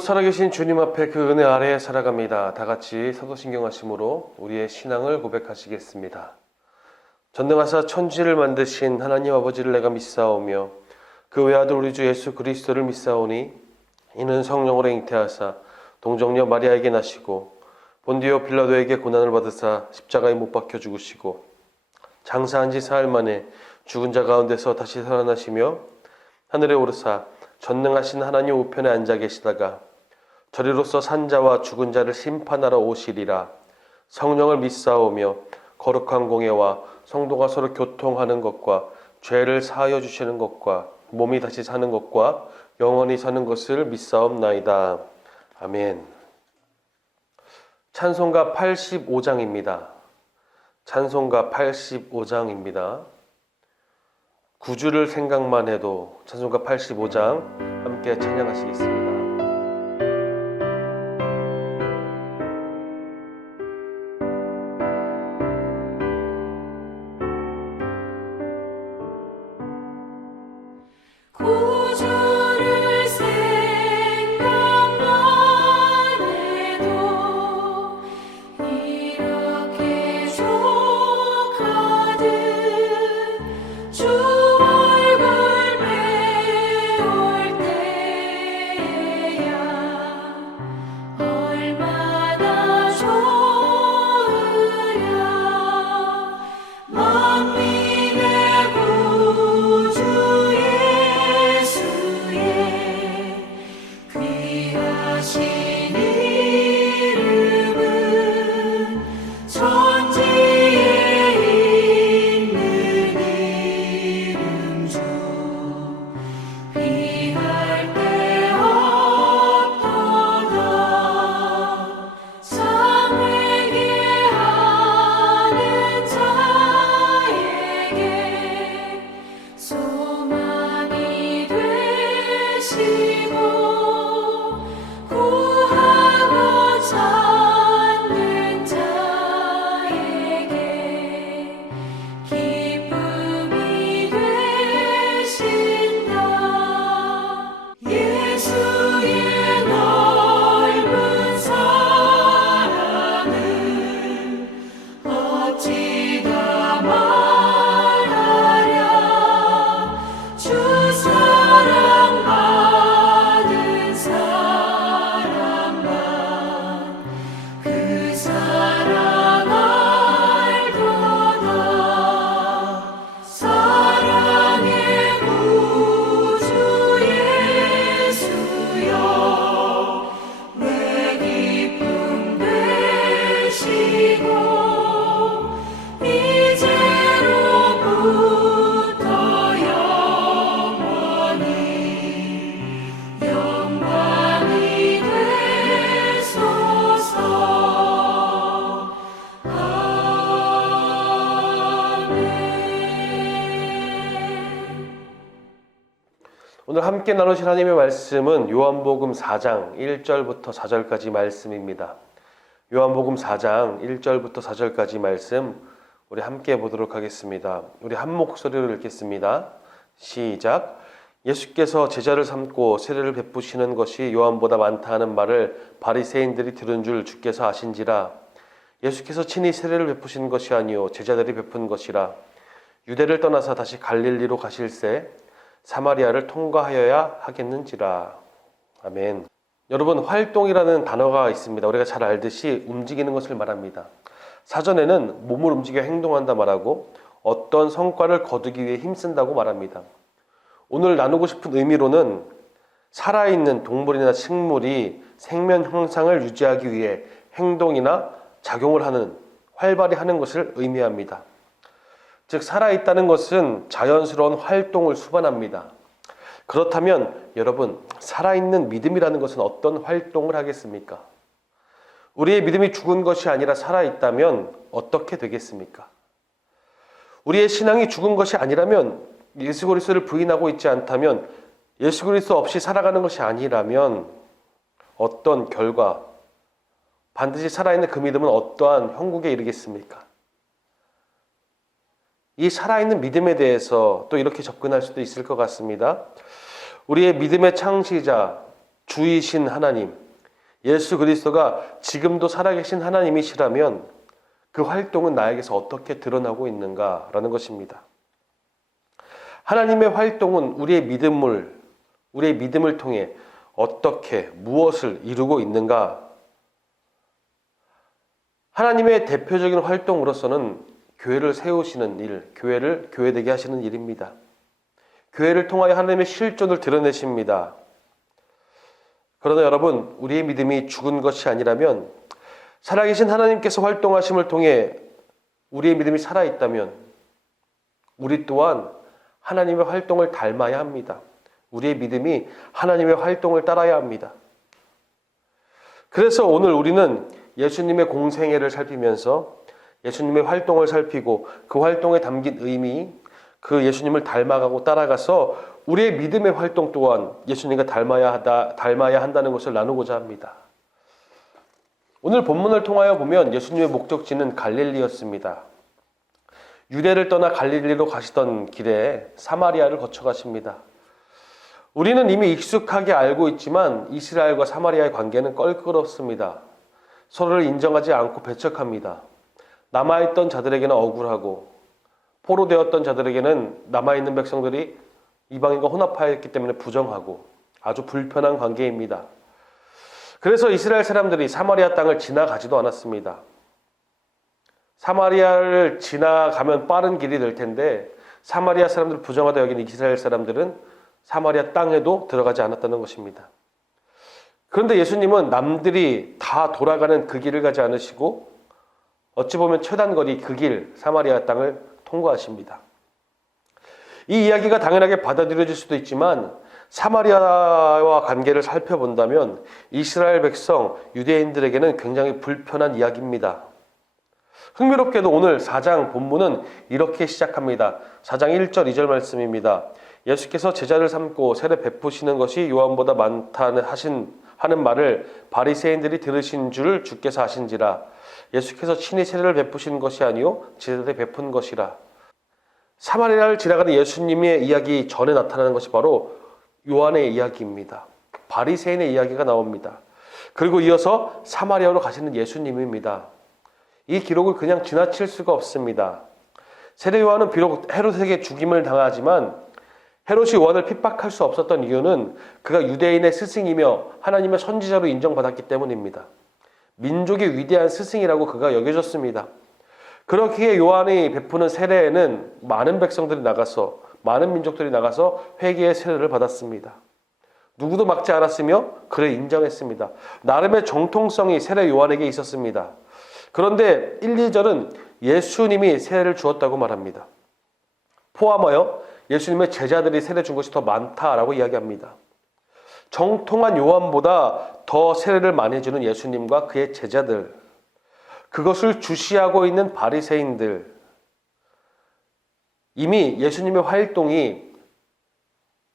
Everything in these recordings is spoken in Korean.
오늘도 살아계신 주님 앞에 그 은혜 아래에 살아갑니다. 다 같이 사도신경하심으로 우리의 신앙을 고백하시겠습니다. 전능하사 천지를 만드신 하나님 아버지를 내가 믿사오며 그 외아들 우리 주 예수 그리스도를 믿사오니 이는 성령으로 잉태하사 동정녀 마리아에게 나시고 본디오 빌라도에게 고난을 받으사 십자가에 못 박혀 죽으시고 장사한 지 사흘 만에 죽은 자 가운데서 다시 살아나시며 하늘에 오르사 전능하신 하나님 우편에 앉아 계시다가 저리로서 산자와 죽은 자를 심판하러 오시리라. 성령을 믿사오며 거룩한 공예와 성도가 서로 교통하는 것과 죄를 사하여 주시는 것과 몸이 다시 사는 것과 영원히 사는 것을 믿사옵나이다. 아멘. 찬송가 85장입니다. 찬송가 85장입니다. 구주를 생각만 해도 찬송가 85장 함께 찬양하시겠습니다. 구주를 생각만 해도 이렇게 족하듯 주 얼굴 배울 때야 얼마나 좋으랴. 만민의 구주 예수의 귀하신 이름은 천지에 있는 이름 중 비할 데 없도다. 삼회개하는 자에게 소망이 되시고 구하고 찾는 자에게 기쁨이 되신다. 예수의 넓은 사랑을 어찌 다 말하랴. 주 사랑받은 사람만 그 사랑 알도다. 사랑의 구주 예수여 내 기쁨 되시고 이제로부터 영원히 영광이 되소서. 아멘. 오늘 함께 나누실 하나님의 말씀은 요한복음 4장 1절부터 4절까지 말씀입니다. 요한복음 4장 1절부터 4절까지 말씀 우리 함께 보도록 하겠습니다. 우리 한 목소리로 읽겠습니다. 시작. 예수께서 제자를 삼고 세례를 베푸시는 것이 요한보다 많다 하는 말을 바리새인들이 들은 줄 주께서 아신지라. 예수께서 친히 세례를 베푸신 것이 아니요 제자들이 베푼 것이라. 유대를 떠나서 다시 갈릴리로 가실새 사마리아를 통과하여야 하겠는지라. 아멘. 여러분, 활동이라는 단어가 있습니다. 우리가 잘 알듯이 움직이는 것을 말합니다. 사전에는 몸을 움직여 행동한다 말하고 어떤 성과를 거두기 위해 힘쓴다고 말합니다. 오늘 나누고 싶은 의미로는 살아있는 동물이나 식물이 생명 형상을 유지하기 위해 행동이나 작용을 하는, 활발히 하는 것을 의미합니다. 즉 살아있다는 것은 자연스러운 활동을 수반합니다. 그렇다면 여러분, 살아있는 믿음이라는 것은 어떤 활동을 하겠습니까? 우리의 믿음이 죽은 것이 아니라 살아있다면 어떻게 되겠습니까? 우리의 신앙이 죽은 것이 아니라면, 예수 그리스도를 부인하고 있지 않다면, 예수 그리스도 없이 살아가는 것이 아니라면 어떤 결과, 반드시 살아있는 그 믿음은 어떠한 형국에 이르겠습니까? 이 살아있는 믿음에 대해서 또 이렇게 접근할 수도 있을 것 같습니다. 우리의 믿음의 창시자, 주이신 하나님, 예수 그리스도가 지금도 살아계신 하나님이시라면 그 활동은 나에게서 어떻게 드러나고 있는가라는 것입니다. 하나님의 활동은 우리의 믿음을 통해 어떻게 무엇을 이루고 있는가? 하나님의 대표적인 활동으로서는 교회를 세우시는 일, 교회를 교회되게 하시는 일입니다. 교회를 통하여 하나님의 실존을 드러내십니다. 그러나 여러분, 우리의 믿음이 죽은 것이 아니라면, 살아계신 하나님께서 활동하심을 통해 우리의 믿음이 살아있다면 우리 또한 하나님의 활동을 닮아야 합니다. 우리의 믿음이 하나님의 활동을 따라야 합니다. 그래서 오늘 우리는 예수님의 공생애를 살피면서 예수님의 활동을 살피고 그 활동에 담긴 의미, 그 예수님을 닮아가고 따라가서 우리의 믿음의 활동 또한 예수님과 닮아야 한다는 것을 나누고자 합니다. 오늘 본문을 통하여 보면 예수님의 목적지는 갈릴리였습니다. 유대를 떠나 갈릴리로 가시던 길에 사마리아를 거쳐 가십니다. 우리는 이미 익숙하게 알고 있지만 이스라엘과 사마리아의 관계는 껄끄럽습니다. 서로를 인정하지 않고 배척합니다. 남아있던 자들에게는 억울하고 포로되었던 자들에게는 남아있는 백성들이 이방인과 혼합하였기 때문에 부정하고 아주 불편한 관계입니다. 그래서 이스라엘 사람들이 사마리아 땅을 지나가지도 않았습니다. 사마리아를 지나가면 빠른 길이 될 텐데 사마리아 사람들을 부정하다 여기는 이스라엘 사람들은 사마리아 땅에도 들어가지 않았다는 것입니다. 그런데 예수님은 남들이 다 돌아가는 그 길을 가지 않으시고 어찌 보면 최단거리 그 길 사마리아 땅을 통과하십니다. 이 이야기가 당연하게 받아들여질 수도 있지만 사마리아와 관계를 살펴본다면 이스라엘 백성, 유대인들에게는 굉장히 불편한 이야기입니다. 흥미롭게도 오늘 4장 본문은 이렇게 시작합니다. 4장 1절 2절 말씀입니다. 예수께서 제자를 삼고 세례 베푸시는 것이 요한보다 많다는 하는 말을 바리새인들이 들으신 줄 주께서 아신지라. 예수께서 친히 세례를 베푸신 것이 아니요 제자들에 베푼 것이라. 사마리아를 지나가는 예수님의 이야기 전에 나타나는 것이 바로 요한의 이야기입니다. 바리새인의 이야기가 나옵니다. 그리고 이어서 사마리아로 가시는 예수님입니다. 이 기록을 그냥 지나칠 수가 없습니다. 세례 요한은 비록 헤롯에게 죽임을 당하지만 헤롯이 요한을 핍박할 수 없었던 이유는 그가 유대인의 스승이며 하나님의 선지자로 인정받았기 때문입니다. 민족의 위대한 스승이라고 그가 여겨졌습니다. 그렇기에 요한이 베푸는 세례에는 많은 백성들이 나가서 많은 민족들이 나가서 회개의 세례를 받았습니다. 누구도 막지 않았으며 그를 인정했습니다. 나름의 정통성이 세례 요한에게 있었습니다. 그런데 1, 2절은 예수님이 세례를 주었다고 말합니다. 포함하여 예수님의 제자들이 세례 준 것이 더 많다라고 이야기합니다. 정통한 요한보다 더 세례를 많이 주는 예수님과 그의 제자들, 그것을 주시하고 있는 바리새인들, 이미 예수님의 활동이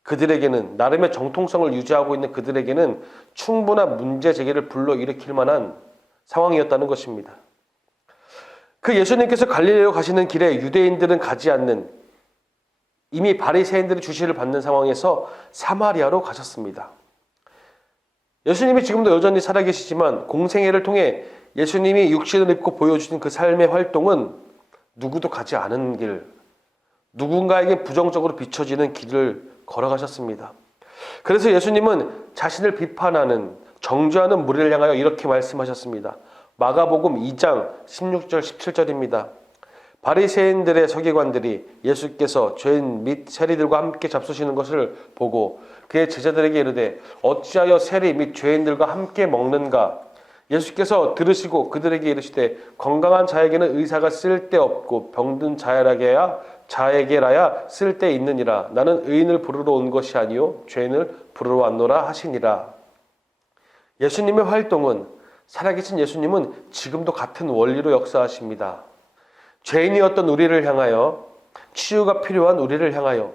그들에게는 나름의 정통성을 유지하고 있는 그들에게는 충분한 문제 제기를 불러일으킬 만한 상황이었다는 것입니다. 그 예수님께서 갈릴리로 가시는 길에 유대인들은 가지 않는 이미 바리새인들의 주시를 받는 상황에서 사마리아로 가셨습니다. 예수님이 지금도 여전히 살아계시지만 공생애를 통해 예수님이 육신을 입고 보여주신 그 삶의 활동은 누구도 가지 않은 길, 누군가에게 부정적으로 비춰지는 길을 걸어가셨습니다. 그래서 예수님은 자신을 비판하는, 정죄하는 무리를 향하여 이렇게 말씀하셨습니다. 마가복음 2장 16절 17절입니다. 바리새인들의 서기관들이 예수께서 죄인 및 세리들과 함께 잡수시는 것을 보고 그의 제자들에게 이르되 어찌하여 세리 및 죄인들과 함께 먹는가? 예수께서 들으시고 그들에게 이르시되 건강한 자에게는 의사가 쓸데없고 병든 자에게라야 쓸데있느니라. 나는 의인을 부르러 온 것이 아니요 죄인을 부르러 왔노라 하시니라. 예수님의 활동은, 살아계신 예수님은 지금도 같은 원리로 역사하십니다. 죄인이었던 우리를 향하여, 치유가 필요한 우리를 향하여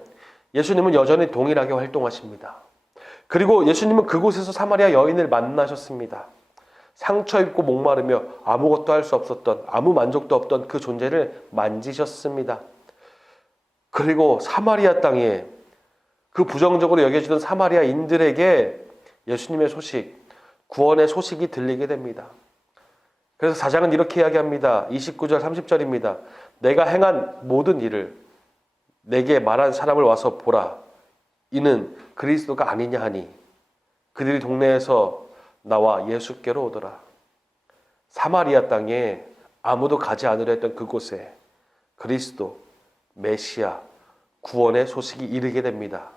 예수님은 여전히 동일하게 활동하십니다. 그리고 예수님은 그곳에서 사마리아 여인을 만나셨습니다. 상처 입고 목마르며 아무것도 할 수 없었던, 아무 만족도 없던 그 존재를 만지셨습니다. 그리고 사마리아 땅에 그 부정적으로 여겨지던 사마리아인들에게 예수님의 소식, 구원의 소식이 들리게 됩니다. 그래서 4장은 이렇게 이야기합니다. 29절 30절입니다. 내가 행한 모든 일을 내게 말한 사람을 와서 보라. 이는 그리스도가 아니냐 하니 그들이 동네에서 나와 예수께로 오더라. 사마리아 땅에 아무도 가지 않으려 했던 그곳에 그리스도, 메시아, 구원의 소식이 이르게 됩니다.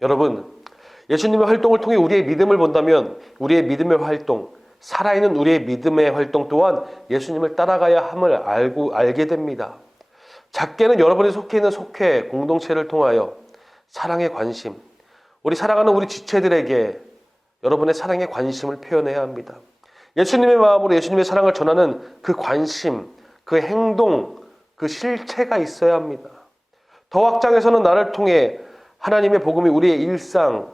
여러분, 예수님의 활동을 통해 우리의 믿음을 본다면 우리의 믿음의 활동, 살아있는 우리의 믿음의 활동 또한 예수님을 따라가야 함을 알게 됩니다. 작게는 여러분이 속해 있는 속회, 공동체를 통하여 사랑의 관심, 우리 사랑하는 우리 지체들에게 여러분의 사랑의 관심을 표현해야 합니다. 예수님의 마음으로 예수님의 사랑을 전하는 그 관심, 그 행동, 그 실체가 있어야 합니다. 더 확장해서는 나를 통해 하나님의 복음이 우리의 일상,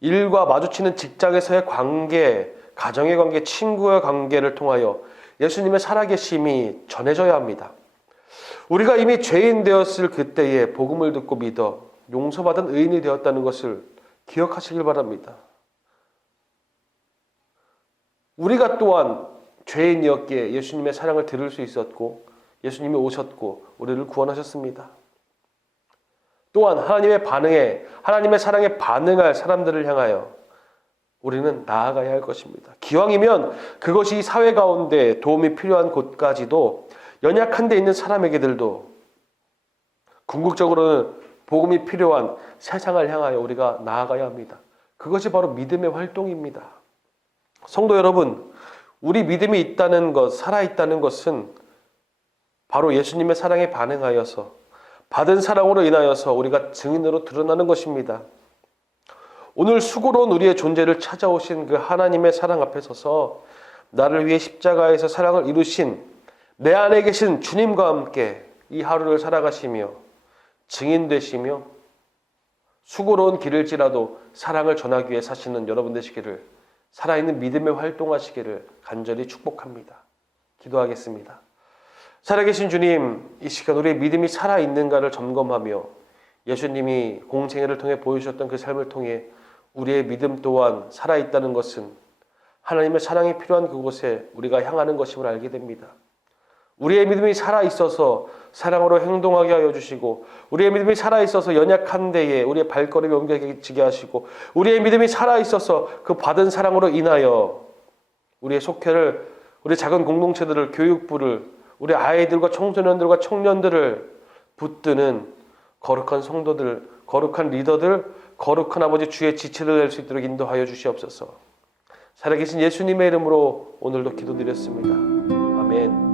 일과 마주치는 직장에서의 관계, 가정의 관계, 친구의 관계를 통하여 예수님의 살아계심이 전해져야 합니다. 우리가 이미 죄인 되었을 그때에 복음을 듣고 믿어 용서받은 의인이 되었다는 것을 기억하시길 바랍니다. 우리가 또한 죄인이었기에 예수님의 사랑을 들을 수 있었고 예수님이 오셨고 우리를 구원하셨습니다. 또한 하나님의 반응에, 하나님의 사랑에 반응할 사람들을 향하여 우리는 나아가야 할 것입니다. 기왕이면 그것이 사회 가운데 도움이 필요한 곳까지도 연약한 데 있는 사람에게들도 궁극적으로는 복음이 필요한 세상을 향하여 우리가 나아가야 합니다. 그것이 바로 믿음의 활동입니다. 성도 여러분, 우리 믿음이 있다는 것, 살아있다는 것은 바로 예수님의 사랑에 반응하여서 받은 사랑으로 인하여서 우리가 증인으로 드러나는 것입니다. 오늘 수고로운 우리의 존재를 찾아오신 그 하나님의 사랑 앞에 서서 나를 위해 십자가에서 사랑을 이루신 내 안에 계신 주님과 함께 이 하루를 살아가시며 증인 되시며 수고로운 길일지라도 사랑을 전하기 위해 사시는 여러분 되시기를, 살아있는 믿음의 활동하시기를 간절히 축복합니다. 기도하겠습니다. 살아계신 주님, 이 시간 우리의 믿음이 살아있는가를 점검하며 예수님이 공생애를 통해 보여주셨던 그 삶을 통해 우리의 믿음 또한 살아있다는 것은 하나님의 사랑이 필요한 그곳에 우리가 향하는 것임을 알게 됩니다. 우리의 믿음이 살아있어서 사랑으로 행동하게 하여 주시고, 우리의 믿음이 살아있어서 연약한 데에 우리의 발걸음이 옮겨지게 하시고, 우리의 믿음이 살아있어서 그 받은 사랑으로 인하여 우리의 속회를, 우리 작은 공동체들을, 교육부를, 우리 아이들과 청소년들과 청년들을 붙드는 거룩한 성도들, 거룩한 리더들, 거룩한 아버지 주의 지체들 될 수 있도록 인도하여 주시옵소서. 살아계신 예수님의 이름으로 오늘도 기도드렸습니다. 아멘.